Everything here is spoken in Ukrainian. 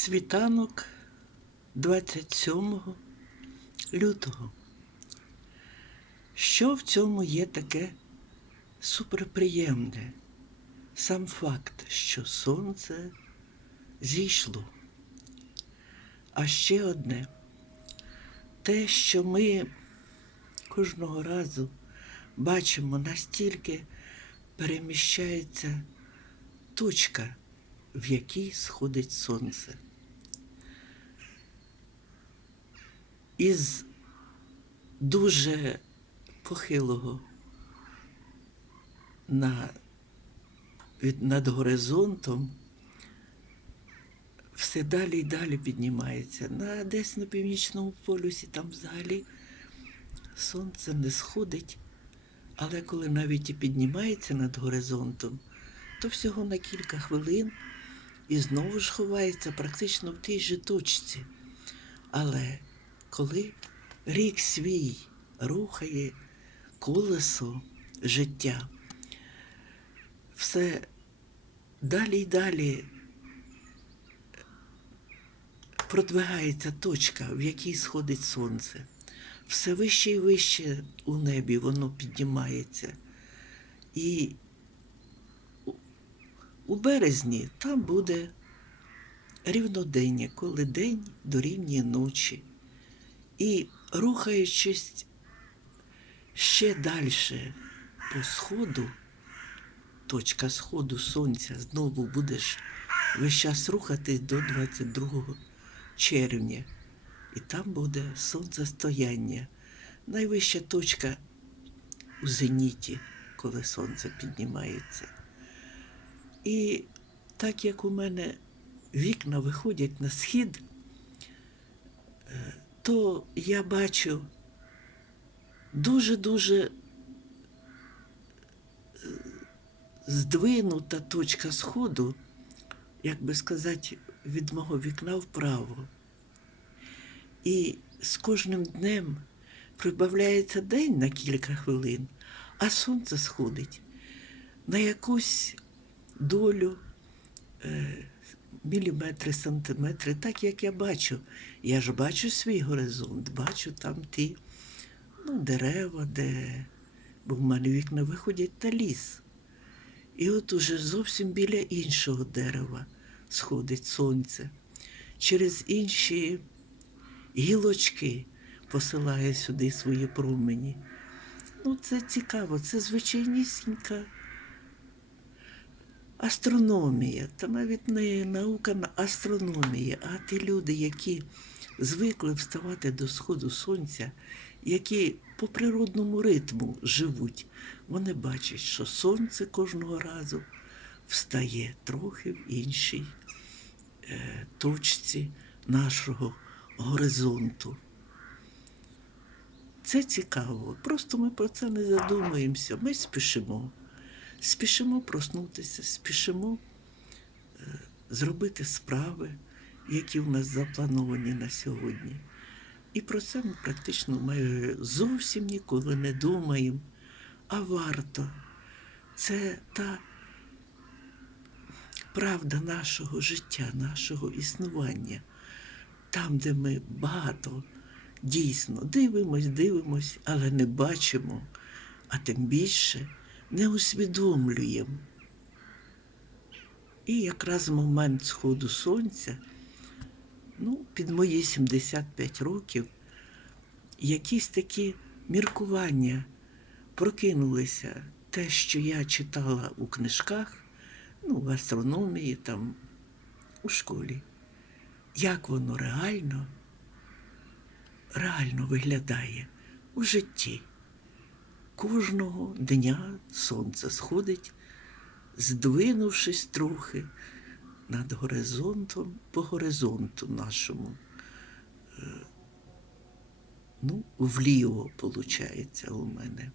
Світанок 27 лютого. Що в цьому є таке суперприємне? Сам факт, що сонце зійшло. А ще одне те, що ми кожного разу бачимо, настільки переміщається точка, в якій сходить сонце. Із дуже похилого на, над горизонтом все далі і далі піднімається. На, десь на північному полюсі там взагалі сонце не сходить, але коли навіть і піднімається над горизонтом, то всього на кілька хвилин і знову ж ховається практично в тій же точці. Але коли рік свій рухає колесо життя, все далі й далі продвигається точка, в якій сходить сонце. Все вище і вище у небі воно піднімається. І у- березні там буде рівнодення, коли день дорівнює ночі. І рухаючись ще далі по сходу, точка сходу сонця знову будеш весь час рухатись до 22 червня. І там буде сонцестояння. Найвища точка у зеніті, коли сонце піднімається. І так як у мене вікна виходять на схід, е, то я бачу дуже-дуже е, здвинута точка сходу, як би сказати, від мого вікна вправо. І з кожним днем прибавляється день на кілька хвилин, а сонце сходить на якусь долю е, міліметри, сантиметри, так як я бачу. Я ж бачу свій горизонт, бачу там ті ну, дерева, де, бо в мене вікна виходять на ліс. І от уже зовсім біля іншого дерева сходить сонце. Через інші гілочки посилає сюди свої промені. Ну, це цікаво, це звичайнісінька астрономія, та навіть не наука на астрономія, а ті люди, які звикли вставати до сходу сонця, які по природному ритму живуть, вони бачать, що сонце кожного разу встає трохи в іншій е, точці нашого горизонту. Це цікаво. Просто ми про це не задумуємося. Ми спішимо. Спішимо проснутися, спішимо е, зробити справи, які в нас заплановані на сьогодні. І про це ми практично майже зовсім ніколи не думаємо. А варто. Це та правда нашого життя, нашого існування, там, де ми багато дійсно дивимось, дивимось, але не бачимо, а тим більше не усвідомлюємо. І якраз в момент сходу сонця, ну, під мої 75 років, якісь такі міркування прокинулися. Те, що я читала у книжках, ну, в астрономії, там, у школі, як воно реально, реально виглядає у житті. Кожного дня сонце сходить, здвинувшись трохи над горизонтом, по горизонту нашому. Е, Ну, вліво, виходить, у мене.